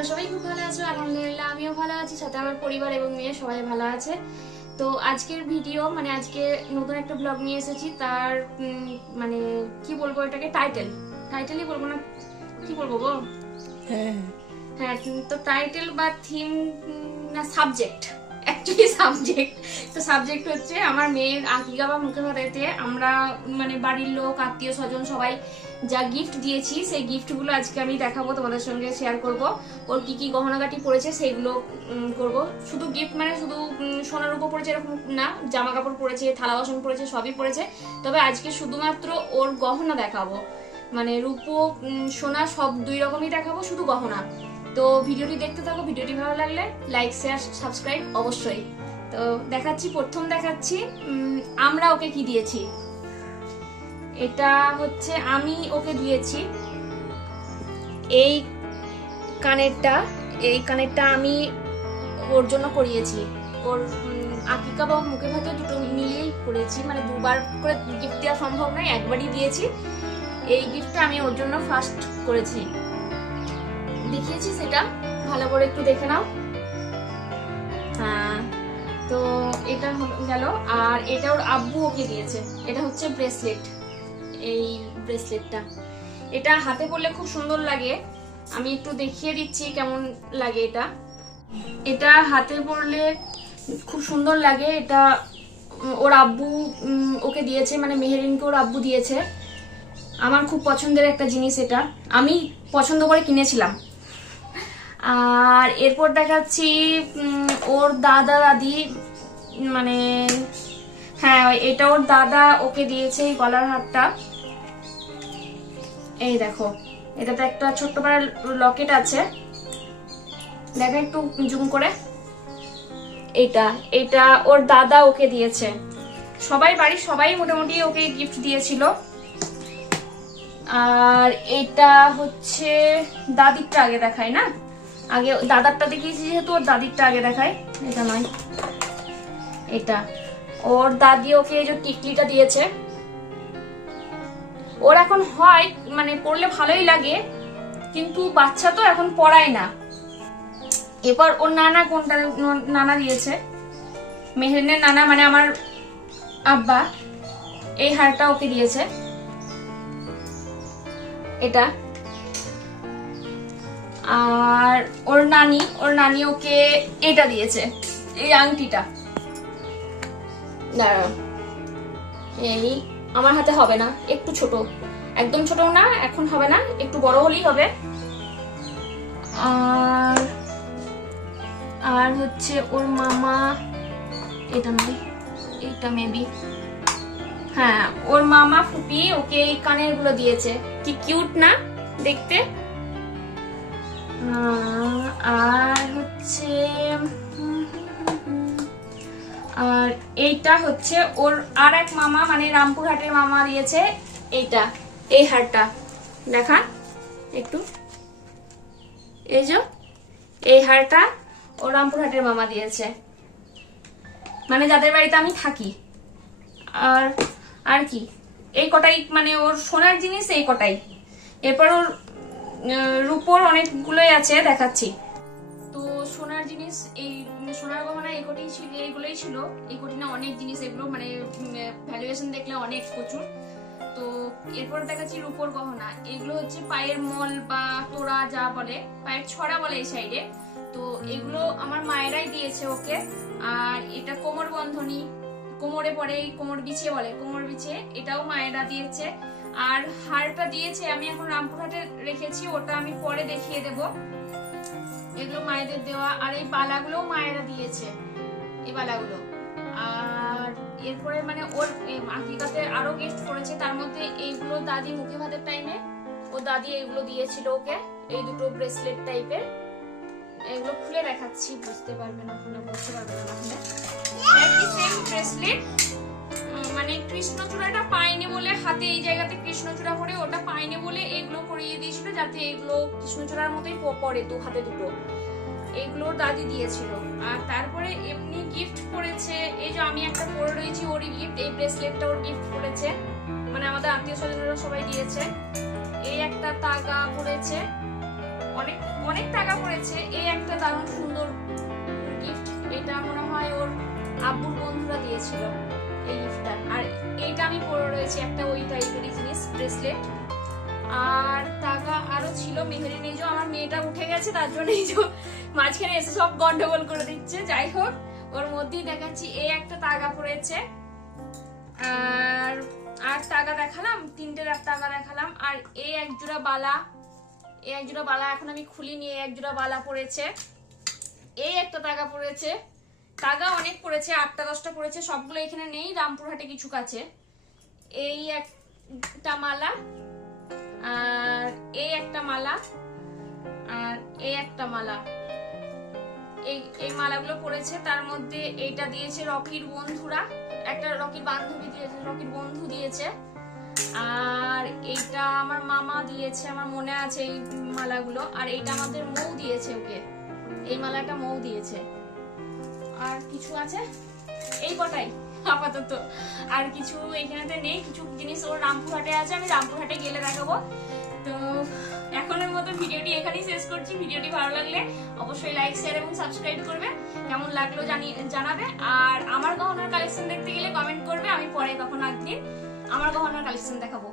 তোমরা সবাই খুব ভালো আছো। আলহামদুলিল্লাহ আমিও ভালো আছি, সাথে আমার পরিবার এবং মেয়ে সবাই ভালো আছে। তো আজকের ভিডিও আজকে নতুন একটা ব্লগ নিয়ে এসেছি। তার মানে কি বলবো, এটাকে টাইটেলই বলবো না, কি বলবো গো? হ্যাঁ, তো টাইটেল বা থিম না, সাবজেক্ট, অ্যাকচুয়ালি সাবজেক্ট। তো সাবজেক্ট হচ্ছে আমার মেয়ের আকিকা বা মুখে ভাতেতে আমরা বাড়ির লোক, আত্মীয় স্বজন সবাই যা গিফট দিয়েছি, সেই গিফটগুলো আজকে আমি দেখাবো, তোমাদের সঙ্গে শেয়ার করব। ওর কি কি গহনাগাটি পড়েছে সেইগুলো করব। শুধু গিফট শুধু সোনার উপর পড়েছে এরকম না, জামা কাপড় পড়েছে, থালা বাসন পড়েছে, সবই পড়েছে। তবে আজকে শুধুমাত্র ওর গহনা দেখাবো, রূপো সোনা সব দুই রকমই দেখাবো, শুধু গহনা। তো ভিডিওটি দেখতে থাকো, ভিডিওটি ভালো লাগলে লাইক শেয়ার সাবস্ক্রাইব অবশ্যই। তো প্রথম দেখাচ্ছি আমরা ওকে কি দিয়েছি। এটা হচ্ছে আমি ওকে দিয়েছি এই কানেরটা আমি ওর জন্য করিয়েছি। ওর আকিকা বা মুখে ভাতে দুটো মিলিয়েই করেছি, দুবার করে গিফট দেওয়া সম্ভব নয়, একবারই দিয়েছি। এই গিফটটা আমি ওর জন্য ফার্স্ট করেছি, দেখিয়েছি, সেটা ভালো করে একটু দেখে নাও। হ্যাঁ, তো এটা গেল। আর এটা ওর আব্বু ওকে দিয়েছে। এটা হচ্ছে ব্রেসলেট। এই ব্রেসলেটটা এটা হাতে পরলে খুব সুন্দর লাগে, আমি একটু দেখিয়ে দিচ্ছি কেমন লাগে। এটা হাতে পরলে খুব সুন্দর লাগে। এটা ওর আব্বু ওকে দিয়েছে, মেহেরিনকে ওর আব্বু দিয়েছে। আমার খুব পছন্দের একটা জিনিস, এটা আমি পছন্দ করে কিনেছিলাম। আর এরপর দেখাচ্ছি ওর দাদা দাদি, হ্যাঁ এটা ওর দাদা ওকে দিয়েছে, এই গলার হারটা। এই দেখো, এটাতে একটা ছোট্ট পাড়া লকেট আছে, দেখো একটু জুম করে। এটা ওর দাদা ওকে দিয়েছে। বাড়ির সবাই মোটামুটি ওকে গিফট দিয়েছিল। আর এটা হচ্ছে দাদিরটা আগে দেখায় না, আগে দাদারটা দেখিয়েছি যেহেতু, ওর দাদিরটা আগে দেখায়। এটা নয়, এটা ওর দাদি ওকে এই যে টিকলিটা দিয়েছে। ওর এখন হয় পড়লে ভালোই লাগে, কিন্তু বাচ্চা তো এখন পড়ায় না। এবার ওর নানা কোনটা নানা দিয়েছে, মেহেরিনের নানা আমার আব্বা, এই হারটা ওকে দিয়েছে। এটা আর ওর নানি ওকে এটা দিয়েছে, এই আংটিটা। দাঁড়াও, এই আমার হাতে হবে না, একটু ছোট, একদম ছোট না, এখন হবে না, একটু বড় হলেই হবে। আর হচ্ছে ওর মামা, এটা নয়, এটা মেবি, হ্যাঁ ওর মামা ফুপি ওকে এই কানের গুলো দিয়েছে। কি কিউট না দেখতে। আর হচ্ছে আর এইটা হচ্ছে ওর আর এক মামা, রামপুরহাটের মামা দিয়েছে এইটা, এই হারটা দেখান একটু। এই যে এই হারটা ও রামপুরহাটের মামা দিয়েছে, যাদের বাড়িতে আমি থাকি। আর কি এই কটাই, ওর সোনার জিনিস এই কটাই। এরপর ওর রূপোর অনেকগুলোই আছে, দেখাচ্ছি। তো সোনার জিনিস, এই সোনার গহনা এইগুলোই ছিল। এই কটি না, অনেক জিনিস, এগুলো ভ্যালুয়েশন দেখলে অনেক প্রচুর। তো এরপর দেখাচ্ছি রূপোর গহনা। এগুলো হচ্ছে পায়ের মল বা তোড়া যা বলে, পায়ের ছড়া বলে এই সাইডে। তো এগুলো আমার মায়েরাই দিয়েছে ওকে। আর এটা কোমর বন্ধনী, কোমরে পরে, কোমর বিছে বলে, কোমর বিছে, এটাও মায়েরা দিয়েছে। আর হারটা দিয়েছে আমি এখন রামপুরহাটে রেখেছি, ওটা আমি পরে দেখিয়ে দেব। এগুলো মায়েদের দেওয়া। আর এই বালাগুলো মায়েরা দিয়েছে, এই বালাগুলো। আর এরপরে ওর আকিকাতে আরো গিফট করেছে, তার মধ্যে এইগুলো দাদি মুখে ভাতের টাইমে ও দাদি এগুলো দিয়েছিল ওকে, এই দুটো ব্রেসলেট টাইপের। এগুলো খুলে দেখাচ্ছি, বুঝতে পারবে না, বুঝতে পারবে না একই সেম ব্রেসলেট। কৃষ্ণচূড়াটা পাইনি বলে হাতে এই জায়গাতে কৃষ্ণচূড়া পরে, ওটা পাইনি বলে এগুলো করিয়ে দিয়েছিল, যাতে এগুলো কৃষ্ণচূড়ার মতোই পরে দু হাতে দুটো। এগুলোর দাদি দিয়েছিল। আর তারপরে এমনি গিফট করেছে, এই যে আমি একটা পরে রয়েছি, ওরই গিফট, এই ব্রেসলেটটা ওর গিফট করেছে, আমাদের আত্মীয় স্বজনরা সবাই দিয়েছে। এই একটা তাগা করেছে, অনেক টাকা পড়েছে। এই একটা দারুণ সুন্দর গিফট, এটা মনে হয় ওর আব্বুর বন্ধুরা দিয়েছিল এই গিফটটা। আর এইটা আমি পরে রয়েছে একটা ওই টাইপেরই জিনিস, ব্রেসলেট। আর টাকা আরো ছিল মেহেরি নেজো, আমার মেয়েটা উঠে গেছে তার জন্য এই যে মাঝখানে এসে সব গন্ডগোল করে দিচ্ছে। যাই হোক, ওর মধ্যেই দেখাচ্ছি এই একটা টাকা পড়েছে। আর টাকা দেখালাম, 3টে টাকা দেখালাম। আর এই এক জোড়া বালা, এই এক জোড়া বালা এখন আমি খুলিনি, এই এক জোড়া বালা পড়েছে। এই একটা টাকা পড়েছে, টাকা অনেক পড়েছে, 8টা 10টা পড়েছে, সবগুলো এখানে নেই, রামপুরহাটে কিছু কাছে। এই একটা মালা, আর এই একটা মালা, আর এই একটা মালা, এই মালাগুলো পড়েছে। তার মধ্যে এইটা দিয়েছে রকির বন্ধুরা, একটা রকির বান্ধবী দিয়েছে, রকির বন্ধু দিয়েছে। আর এইটা আমার মামা দিয়েছে, আমার মনে আছে এই মালাগুলো। আর এইটা আমাদের মৌ দিয়েছে ওকে, এই মালাটা মৌ দিয়েছে। আর কিছু আছে, এই কটাই আপাতত, আর কিছু এখানেতে নেই। কিছু জিনিস ওর রামপুরহাটে আছে, আমি রামপুরহাটে গেলে দেখাবো। তো এখনের মতো ভিডিওটি এখানেই শেষ করছি। ভিডিওটি ভালো লাগলে অবশ্যই লাইক, শেয়ার এবং সাবস্ক্রাইব করবে। কেমন লাগলো জানাবে। আর আমার গহনার কালেকশন দেখতে গেলে কমেন্ট করবে, আমি পরে কখনো একদিন আমার গহনার কালেকশন দেখাবো।